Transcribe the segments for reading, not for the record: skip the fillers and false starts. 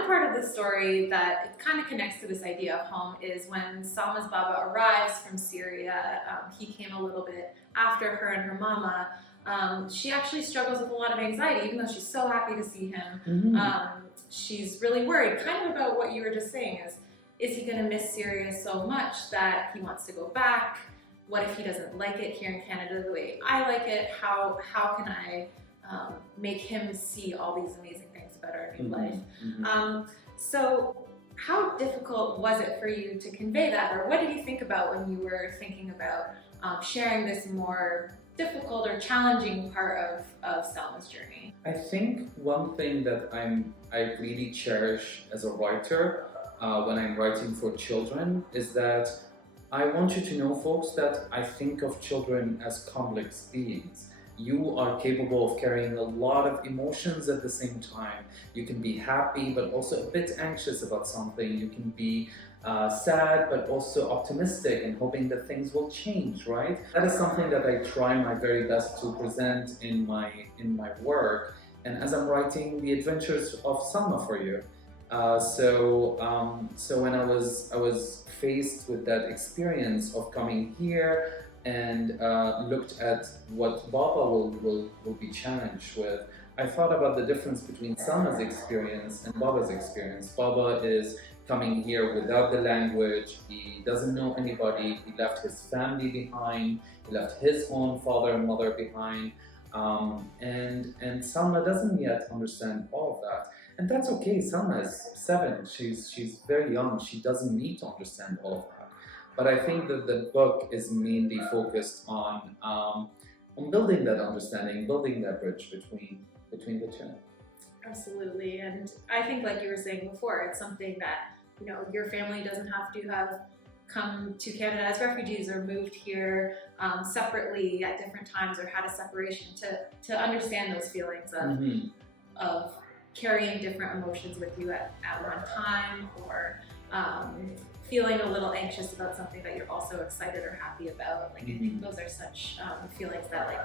one part of the story that it kind of connects to this idea of home is when Salma's Baba arrives from Syria. He came a little bit after her and her mama. She actually struggles with a lot of anxiety, even though she's so happy to see him. She's really worried, kind of about what you were just saying, is he going to miss Syria so much that he wants to go back? What if he doesn't like it here in Canada the way I like it? How can I make him see all these amazing things about our new life? So how difficult was it for you to convey that, or what did you think about when you were thinking about sharing this more difficult or challenging part of Salma's journey? I think one thing that I really cherish as a writer when I'm writing for children is that I want you to know, folks, that I think of children as complex beings. You are capable of carrying a lot of emotions at the same time. You can be happy, but also a bit anxious about something. You can be sad, but also optimistic and hoping that things will change, right? That is something that I try my very best to present in my work. And as I'm writing the adventures of Salma for you. So when I was faced with that experience of coming here and looked at what Baba will be challenged with, I thought about the difference between Salma's experience and Baba's experience. Baba is coming here without the language, he doesn't know anybody, he left his family behind, he left his own father and mother behind, and Salma doesn't yet understand all of that. And that's okay. Salma is 7, she's very young, she doesn't need to understand all of that. But I think that the book is mainly focused on building that understanding, building that bridge between the two. Absolutely, and I think, like you were saying before, it's something that, you know, your family doesn't have to have come to Canada as refugees or moved here separately at different times or had a separation to understand those feelings of carrying different emotions with you at one time, or feeling a little anxious about something that you're also excited or happy about. Like I think those are such feelings that like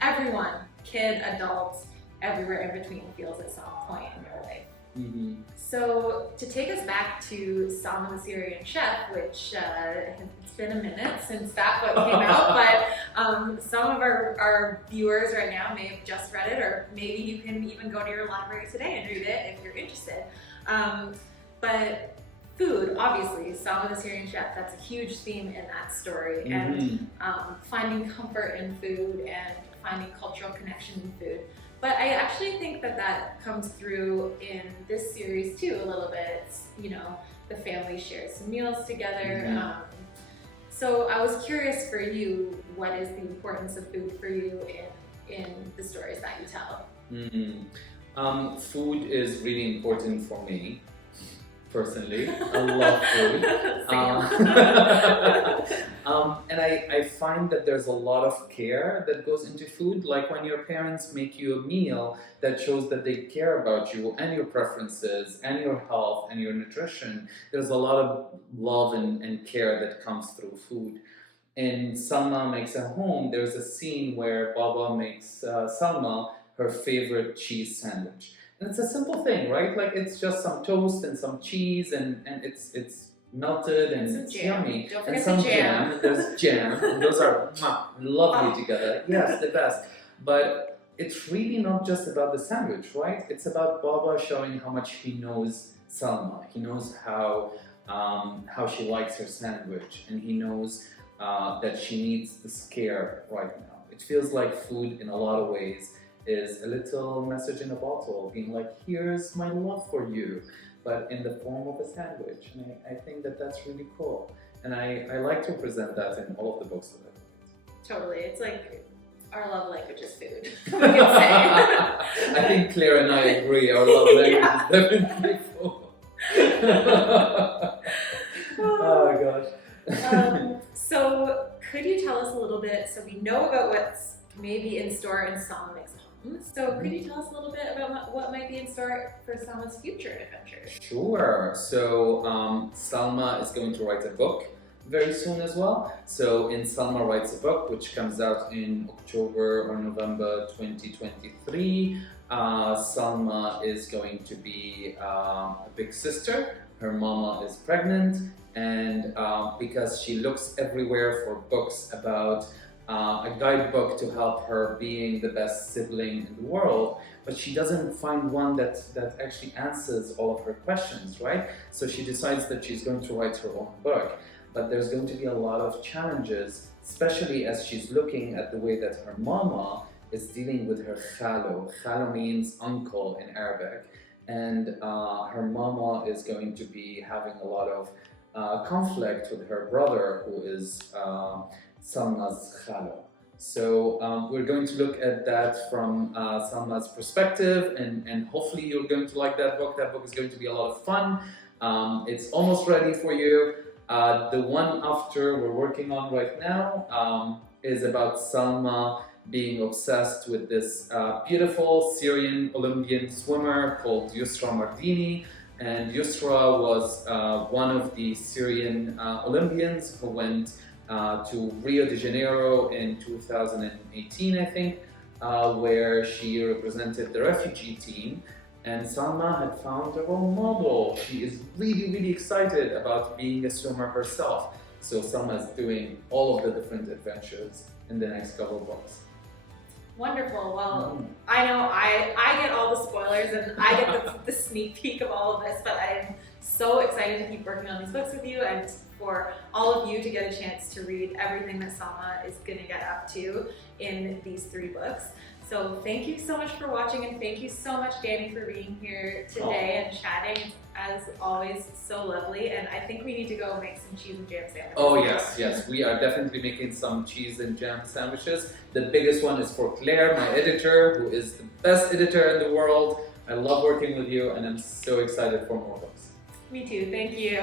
everyone, kid, adults, everywhere in between feels at some point in your life. So to take us back to Salma the Syrian Chef, which it's been a minute since that book came out, but some of our viewers right now may have just read it, or maybe you can even go to your library today and read it if you're interested. But food, obviously, Salma the Syrian Chef, that's a huge theme in that story, and finding comfort in food and finding cultural connection in food. But I actually think that comes through in this series too a little bit. It's, you know, the family shares some meals together. So I was curious for you, what is the importance of food for you in the stories that you tell? Food is really important for me. Personally, I love food. And I find that there's a lot of care that goes into food. Like when your parents make you a meal that shows that they care about you and your preferences and your health and your nutrition, there's a lot of love and care that comes through food. In Salma Makes a Home, there's a scene where Baba makes Salma her favorite cheese sandwich. And it's a simple thing, right? Like it's just some toast and some cheese and it's melted and it's yummy. Don't forget and some the jam. There's jam. And those are lovely together. Yes, the best. But it's really not just about the sandwich, right? It's about Baba showing how much he knows Salma. He knows how she likes her sandwich, and he knows that she needs this care right now. It feels like food in a lot of ways is a little message in a bottle, being like, here's my love for you, but in the form of a sandwich. And I think that that's really cool. And I like to present that in all of the books that I write. Totally. It's like our love language is food, we can say. I think Claire and I agree. Our love language is definitely food. Oh gosh. So could you tell us a little bit, so we know about what's maybe in store in Salma Makes a Home, so could you tell us a little bit about what might be in store for Salma's future adventures? Sure. So Salma is going to write a book very soon as well. So in Salma Writes a Book, which comes out in October or November 2023, Salma is going to be a big sister. Her mama is pregnant, and because she looks everywhere for books about a guidebook to help her being the best sibling in the world, but she doesn't find one that actually answers all of her questions, right? So she decides that she's going to write her own book. But there's going to be a lot of challenges, especially as she's looking at the way that her mama is dealing with her khalo. Khalo means uncle in Arabic. And her mama is going to be having a lot of conflict with her brother, who is Salma's khalo. So we're going to look at that from Salma's perspective, and hopefully you're going to like that book. That book is going to be a lot of fun. It's almost ready for you. The one after we're working on right now is about Salma being obsessed with this beautiful Syrian Olympian swimmer called Yusra Mardini. And Yusra was one of the Syrian Olympians who went to Rio de Janeiro in 2018, I think, where she represented the refugee team. And Salma had found a role model. She is really, really excited about being a swimmer herself. So Salma is doing all of the different adventures in the next couple of books. Wonderful. Well, I know I get all the spoilers and I get the sneak peek of all of this, but I am so excited to keep working on these books with you and for all of you to get a chance to read everything that Salma is going to get up to in these 3 books. So thank you so much for watching, and thank you so much, Danny, for being here today and chatting. It's, as always, so lovely, and I think we need to go make some cheese and jam sandwiches. Oh yes, we are definitely making some cheese and jam sandwiches. The biggest one is for Claire, my editor, who is the best editor in the world. I love working with you, and I'm so excited for more books. Me too, thank you.